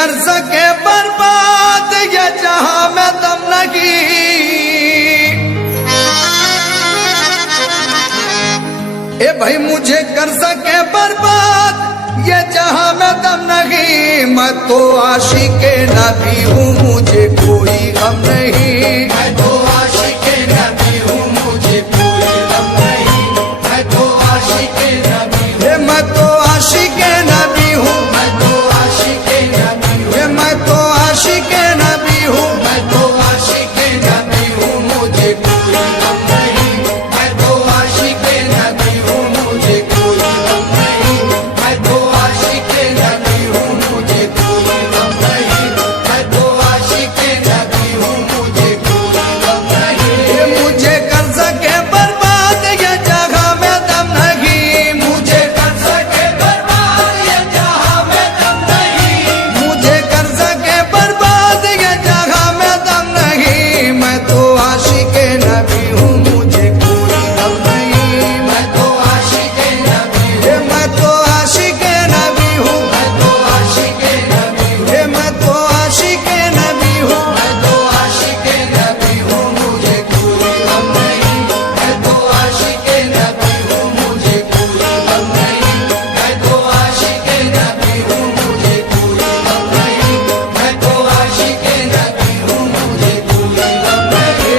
कर सके बर्बाद ये जहां में दम नहीं। ए भाई मुझे कर सके बर्बाद ये जहां में दम नहीं। मैं तो आशिक़े नबी हूँ, मुझे कोई गम नहीं। मैं तो आशिक़े नबी हूँ, मुझे कोई गम नहीं। मैं तो आशिक़े नबी हूँ, मैं तो आशिक़े नबी हूँ, मैं तो आशिक़े नबी हूँ, मैं तो आशिक़े नबी हूँ। मैं तो आशिक़े नबी हूँ, मुझे कोई गम नहीं। मैं तो आशिक़े नबी हूँ, मुझे कोई गम नहीं। मैं तो आशिक़े नबी हूँ, मुझे कोई गम नहीं। मैं तो आशिक़े नबी हूँ, मुझे कोई गम नहीं। मुझे कर सके बर्बाद ये जगह में दम नहीं। मुझे कर सके बर्बाद ये जहां में दम नहीं। मुझे कर सके बर्बाद ये जगह में दम नहीं। मैं तो आशिक़े नबी हूँ, मुझे कोई गम नहीं। मैं तो आशिक़े नबी हूँ, मैं तो आशिक़े नबी हूँ, मैं तो आशिक़े नबी हूँ, मैं तो आशिक़े नबी हूँ। मैं तो आशिक़े नबी हूँ, मुझे कोई गम नहीं। मैं तो आशिक़े नबी हूँ, मुझे कोई गम नहीं। मैं तो आशिक़े नबी हूँ, मुझे कोई गम नहीं। मैं तो आशिक़े नबी हूँ, मुझे कोई गम नहीं।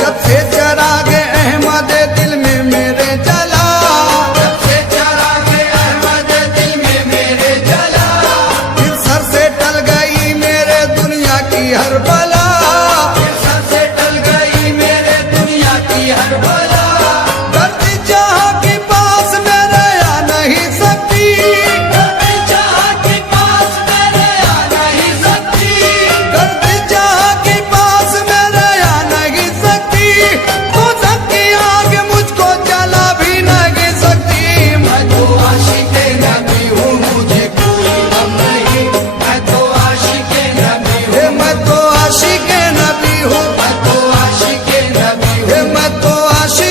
जब से चरागे अहमद दिल में मेरे जला। जब से चरागे अहमद दिल में मेरे जला। दिल सर से टल गई मेरे दुनिया की हर बला। फिर सर से टल गई मेरे दुनिया की हर बला। दर्द जहाँ के पास मेरे आ नहीं सकती। कभी जहाँ के पास मेरे आ नहीं सकती। दर्द जहाँ के पास मेरे आ नहीं सकती। तो सबकी आग मुझको जला भी नहीं सकती। मैं तो आशिक़े नबी हूँ, मुझे कोई गम नहीं। मैं तो आशिक़े नबी हूँ, मैं तो आशिक़े नबी हूँ, मैं तो आशिक़े नबी हूँ, मैं तो आशिक़े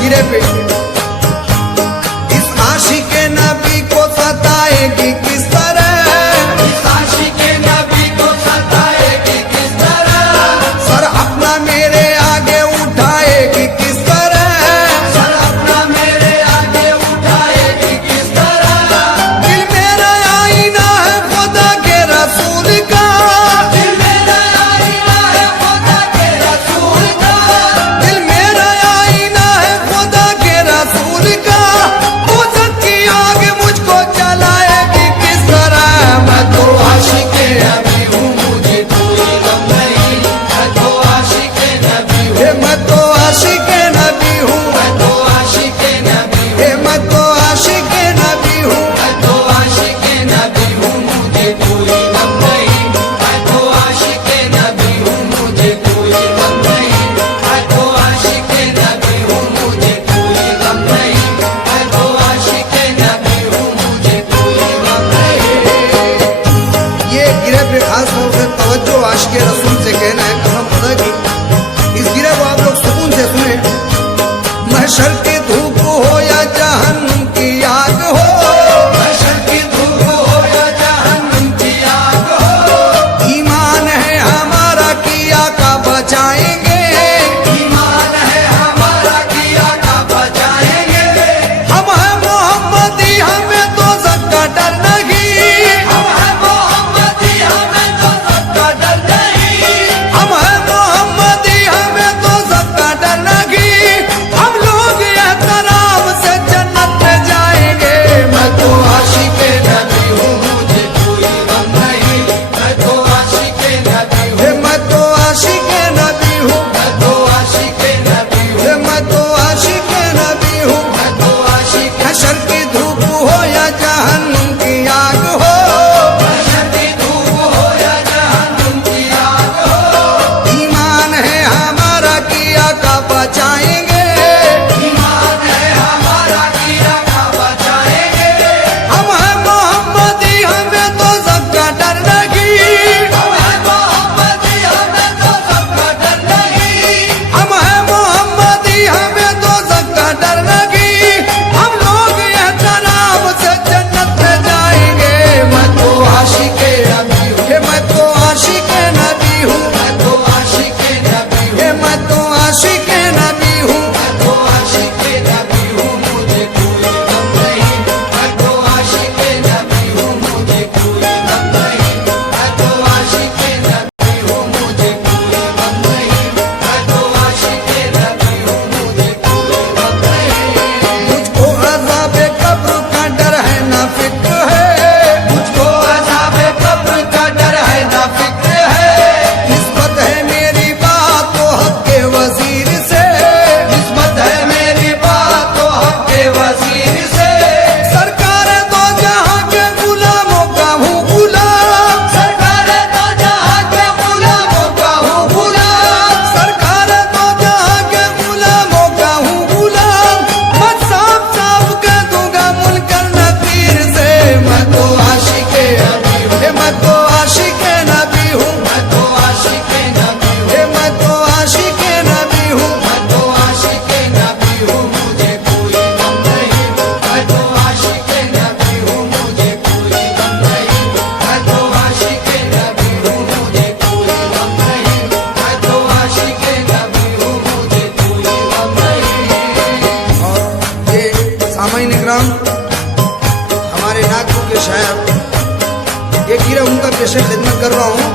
गिरे पे, इस आशिक़े नबी को सताएगी किस तरह, इस आशिक़े नबी को सताएगी किस तरह, सर अपना मेरे आगे उठाएगी किस तरह, सर अपना मेरे आगे उठाएगी किस तरह, दिल मेरा आईना है खुदा के रसूल का, दिल मेरा आईना है खुदा के रसूल का, दिल मेरा आईना है खुदा के रसूल का, दोज़ख की आग मुझको जलाएगी किस तरह, मैं तो आशिक़े नबी हूँ मुझे कोई गम नहीं, मैं तो आशिक़े नबी हूँ, हे मैं तो आशिक़े नबी हूँ, मैं तो आशिक़े नबी हूँ, हे मैं तो आशिक़े नबी हूँ, मैं तो आशिक़े नबी हूँ मुझे कोई गम नहीं, मैं तो आशिक़े नबी हूँ मुझे कोई गम नहीं, मैं तो आशिक़े नबी हूँ मुझे कोई गम नहीं, मैं तो आशिक़े नबी हूँ मुझे कोई गम नहीं। ये गिरे पे खास तौर से तवज्जो आशिक़े रसूल से कहना है कसम खुदा की, इस गिरे को आप लोग सुकून से सुने, महशर की धूप हो या जहन्नुम की आग हो, महशर की धूप हो या जहन्नुम की आग हो, ईमान है हमारा किया का बचाएंगे, ईमान है हमारा किया का बचाएंगे, हम हैं मोहम्मदी हमें दोज़ख का डर नहीं, हम हैं मोहम्मदी हमें तो सबका डर नहीं, हम हैं मोहम्मदी हमें दोज़ख का डर नहीं, हम लोग एहतराम से जन्नत में जाएंगे, मैं तो आशिक़े नबी हूँ मुझे कोई गम नहीं, मैं तो आशिक़े नबी हूँ, हे मैं तो आशिक़े नबी हूँ, मैं तो आशिक़े नबी हूँ, हे मैं तो आशिक़े नबी हूँ, मैं तो आशिक़े हशर की धूप हो या जहन्नुम की आग हो, महशर की धूप हो या जहन्नुम की आग हो, ईमान है हमारा किया का बचाएंगे, ईमान है हमारा किया का बचाएंगे, हम हैं मोहम्मदी हमें दोज़ख का डर नहीं, हम हैं मोहम्मदी हमें तो सबका डर नहीं, हम हैं मोहम्मदी हमें दोज़ख का डर नहीं, हम लोग एहतराम से जन्नत में जाएंगे, मैं तो आशिक़े नबी हूँ, हे मैं तो आशिक़े नबी हूँ, मैं तो आशिक़े नबी हूँ, हे मैं तो आशिक़े नबी हूँ, मैं तो आशिक़े नबी हूँ मुझे कोई गम नहीं, मैं तो आशिक़े नबी हूँ मुझे कोई गम नहीं, मैं तो आशिक़े नबी हूँ मुझे कोई गम नहीं, मैं तो आशिक़े नबी हूँ मुझे कोई गम नहीं। मुझको अज़ाबे कब्र का डर है ना फिक्र है, मुझको अज़ाबे कब्र का डर है ना फिक्र है, निस्बत है मेरी बात तो हक के वजीर से, निस्बत है मेरी बात तो हक के वज़ीर से, सरकार दो जहां के गुलामों का हूँ गुलाम, सरकार तो जहाँ के गुलामों का हूँ गुलाम, सरकार दो जहां के गुलामों का हूँ गुलाम, मैं साफ साफ कह दूंगा मुनकर नकीर से, मैं तो आशिक़े नबी हूँ, हे मैं तो आशिक़े नबी हूँ, मैं तो आशिक़े नबी हूँ, हे मैं तो आशिक़े नबी हूँ, मैं तो आशिक़े नबी हूँ मुझे कोई गम नहीं, मैं तो आशिक़े नबी हूँ मुझे कोई गम नहीं, मैं तो आशिक़े नबी हूँ मुझे कोई गम नहीं, मैं तो आशिक़े नबी हूँ मुझे कोई गम नहीं। और ये सामाइन इकराम हमारे नागपुर के शायर, ये गिरा उनका पेशे खिदमत कर रहा हूँ।